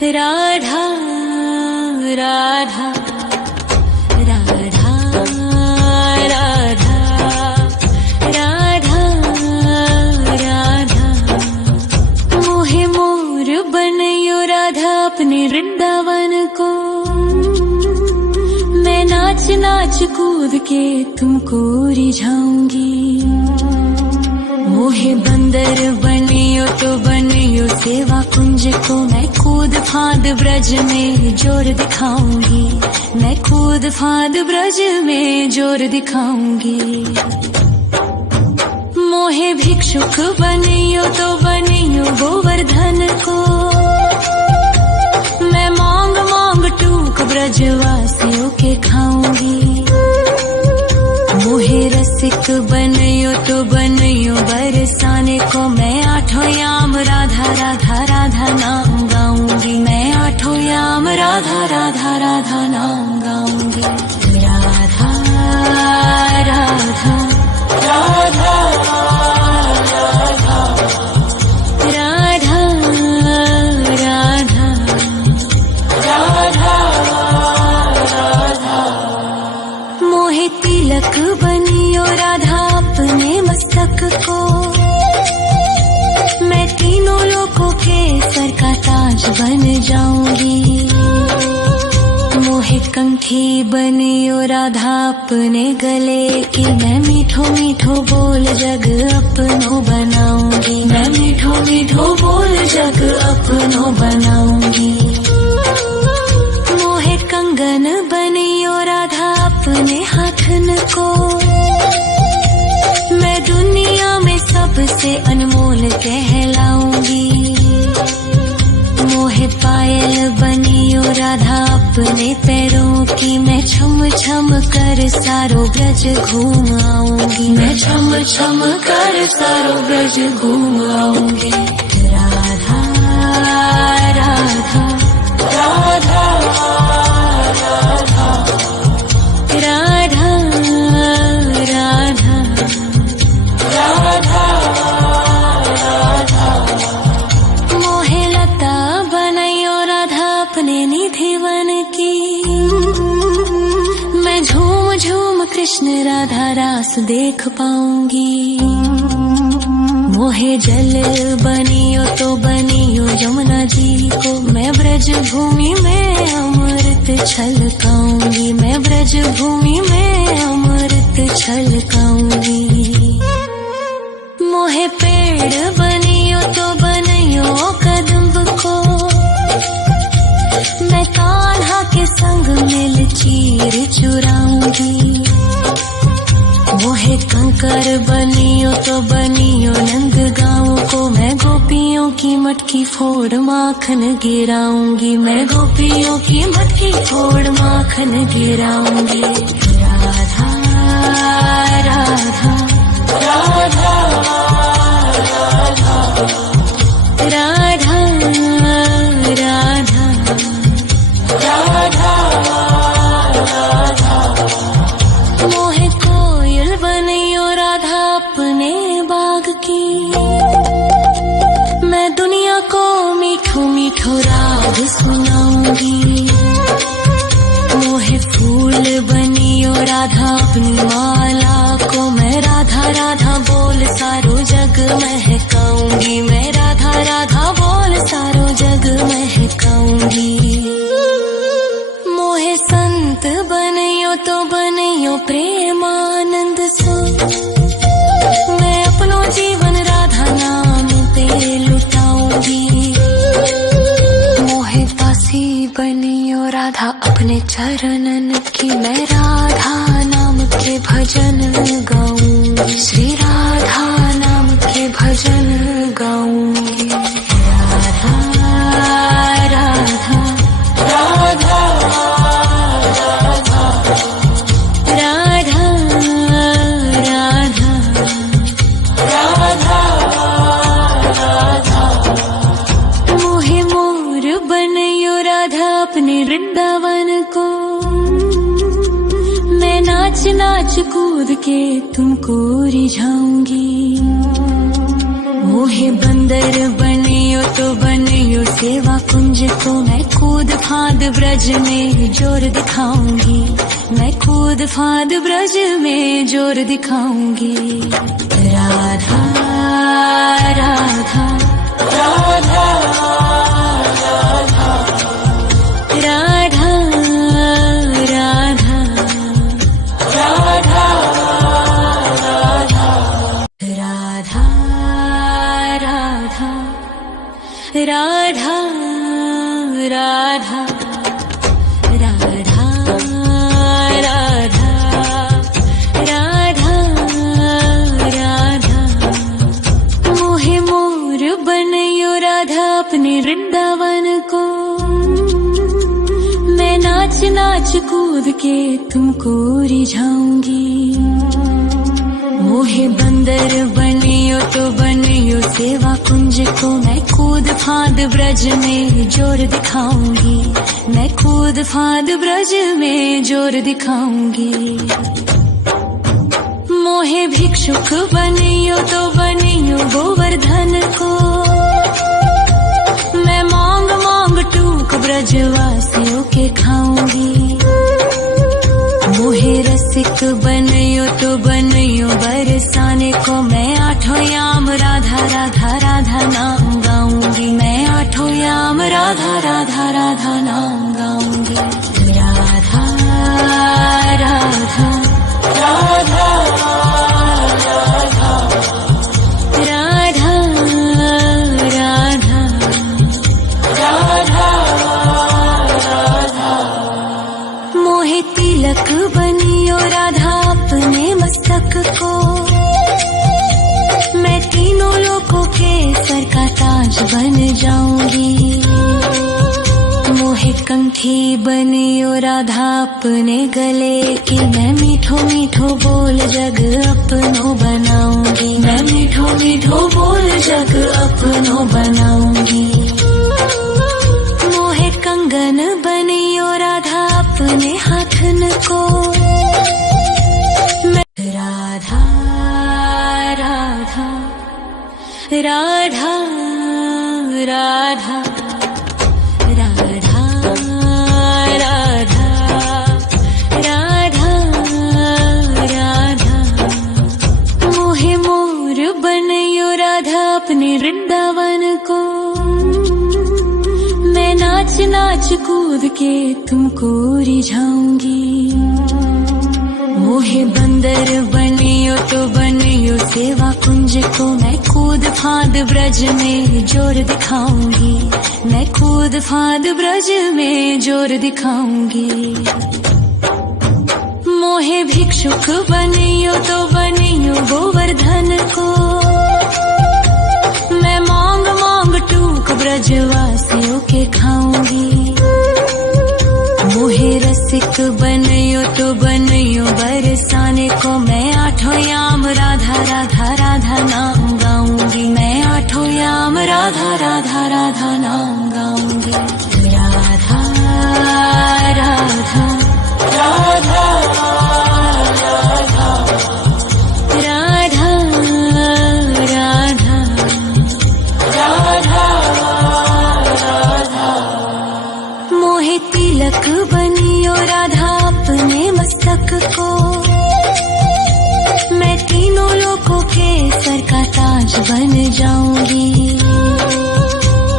राधा राधा राधा राधा राधा राधा मोहे मोर बनयो राधा अपने वृंदावन को। मैं नाच नाच कूद के तुमको रिझाऊंगी। मोहे बंदर बनियो तो बनियो सेवा कुंज को। मैं कूद फांद ब्रज में जोर दिखाऊंगी। मैं कूद फांद ब्रज में जोर दिखाऊंगी। मोहे भिक्षुक बनियो तो बनियो गोवर्धन को। मैं मांग मांग टूक ब्रजवासियों के खाऊंगी। मोहे रसिक बनयो तो बनयो बरसाने को। मैं आठों याम राधा राधा राधा नाम गाऊंगी। मैं आठों याम राधा राधा राधा नाम गाऊंगी। राधा राधा राधा राधा राधा राधा राधा मोहे तिलक बनियो राधा अपने मस्तक को। मैं तीनों लोगों के सर का ताज बन जाऊंगी। मोहे कंठी बनियो राधा अपने गले की। मैं मीठो मीठो बोल जग अपनो बनाऊंगी। मैं मीठो मीठो बोल जग अपनो बनाऊंगी। मोहे कंगन बनियो राधा अपने हाथन को। मैं दुनिया में सबसे अनमोल कहलाऊंगी। मोहे पायल बनियो राधा अपने पैरों की। मैं छम छम कर सारो ब्रज घूम आऊंगी। मैं छम छम कर सारो ब्रज घूम आऊंगी। राधा राधा राधा राधा राधा राधा राधा राधा मोहे लता बनयो राधा अपने निधिवन की। मैं झूम झूम कृष्ण राधा रास देख पाऊंगी। मोहे जल बनियो तो बनियो यमुना जी को। मैं ब्रज भूमि में अमृत छलकाऊंगी। मैं ब्रज भूमि में अमृत छलकाऊंगी। मोहे पेड़ बनियो तो बनियो कदम्ब को। मैं कान्हा के संग मिल चीर चुराऊंगी। मोहे कंकर बनियो तो बनियो नंद गाँव को। मैं गोपियों की मटकी फोड़ माखन गिराऊंगी। मैं गोपियों की मटकी फोड़ माखन गिराऊंगी। राधा राधा राधा राधा राधा राधा राधा मोहे कोयल बनियो राधा अपने बाग की। मैं दुनिया को मीठो मीठो राग सुनाऊंगी। मोहे फूल बनियो राधा अपनी माला को। मैं राधा राधा बोल सारो जग महकाऊंगी। मैं राधा राधा बोल सारो जग महकाऊंगी। मोहे संत बनियो तो बनियो प्रेमानंद सो। मैं अपनो जीवन राधा नाम पे लुटाऊंगी। मोहे दासी बनियो राधा अपने चरणन की। मैं राधा नाम के भजन गाऊंगी। श्री राधा नाम के भजन गाऊंगी। राधा राधा राधा राधा राधा राधा राधा राधा मोहे मोर बनयो राधा अपने वृंदावन को। मैं नाच नाच कूद के तुमको रिझाऊंगी। मोहे बंदर बनियो तो बनियो सेवा कुंज को मैं कूद फाद ब्रज में जोर दिखाऊंगी, मैं कूद फाद ब्रज में जोर दिखाऊंगी। राधा राधा राधा राधा राधा राधा राधा राधा राधा राधा राधा राधा राधा राधा राधा मोहे मोर बनयो राधा अपने वृंदावन को, मैं नाच नाच कूद के तुमको रिझाऊंगी। मोहे बंदर बनियो तो बनियो सेवा कुंज को, मैं कूद फाद ब्रज में जोर दिखाऊंगी, मैं कूद फाद ब्रज में जोर दिखाऊंगी। मोहे भिक्षुक बनियो तो बनियो गोवर्धन को, मैं मांग मांग टूक ब्रजवासियों के खाऊंगी। मोहे रसिक बनियो तो बनियो बरसाने को, मैं आठों याम राधा राधा राधा नाम गाऊंगी, मैं आठों याम राधा राधा राधा नाम गाऊंगी। राधा राधा राधा राधा राधा राधा राधा राधा मोहे तिलक बनियो राधा अपने मस्तक को, मैं तीनों लोगों के सर का ताज बन जाऊंगी। मोहे कंठी बनियो राधा अपने गले की, मैं मीठो मीठो बोल जग अपनो बनाऊंगी, मैं मीठो मीठो बोल जग अपनो बनाऊंगी। मोहे कंगन बनियो राधा अपने हाथन को, मैं राधा राधा राधा राधा राधा राधा राधा राधा मोहे मोर बनयो राधा अपने वृंदावन को, मैं नाच नाच कूद के तुमको रिझाऊंगी। मोहे बंदर बनियो तो बनियो सेवा कुंज को, मैं कूद फाद ब्रज में जोर दिखाऊंगी, मैं कूद फाद ब्रज में जोर दिखाऊंगी। मोहे भिक्षुक बनियो तो बनियो गोवर्धन को, मैं मांग मांग टूक ब्रजवासियों के खाऊंगी। मोहे रसिक बनियो तो बनियो बरसाने को, मैं आठों याम राधा राधा राधा नाम गाऊंगी, मैं आठों याम राधा राधा राधा नाम गाऊंगी। राधा राधा राधा राधा राधा राधा राधा राधा मोहे तिलक बनियो राधा अपने मस्तक को, मैं तीनों लोगों के सर का ताज बन जाऊंगी।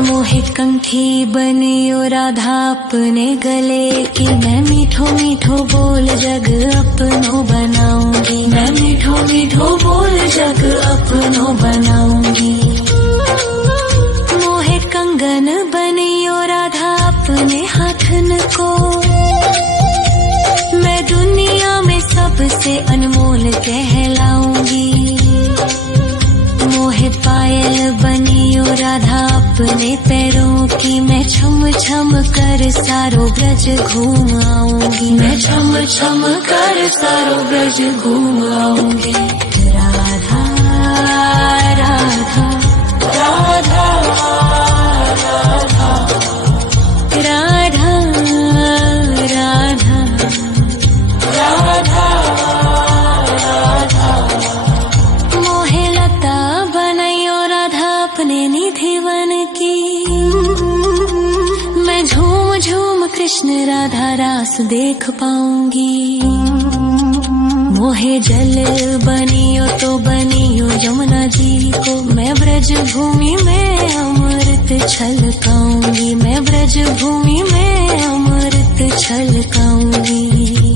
मोहे कंठी बनियो राधा अपने गले की, मैं मीठो मीठो बोल जग अपनो बनाऊंगी, मैं मीठो मीठो बोल जग अपनो बनाऊंगी। मोहे कंगन बनियो राधा अपने हाथन को, मैं दुनिया में सबसे अनमोल कहलाऊंगी। मोहे पायल बनियो राधा अपने पैरों की, मैं छम छम कर सारो ब्रज घूम आऊंगी, मैं छम छम कर सारो ब्रज घूम आऊंगी। राधा राधा राधा राधा राधा राधा राधा राधा मोहे लता बनयो राधा अपने निधि वन की। मैं झूम झूम कृष्ण राधा रास देख पाऊंगी। मोहे जल बनियो तो बनियो यमुना जी को, मैं ब्रज भूमि में अमृत छलकाऊंगी। मैं ब्रज भूमि में अमृत छलकाऊंगी।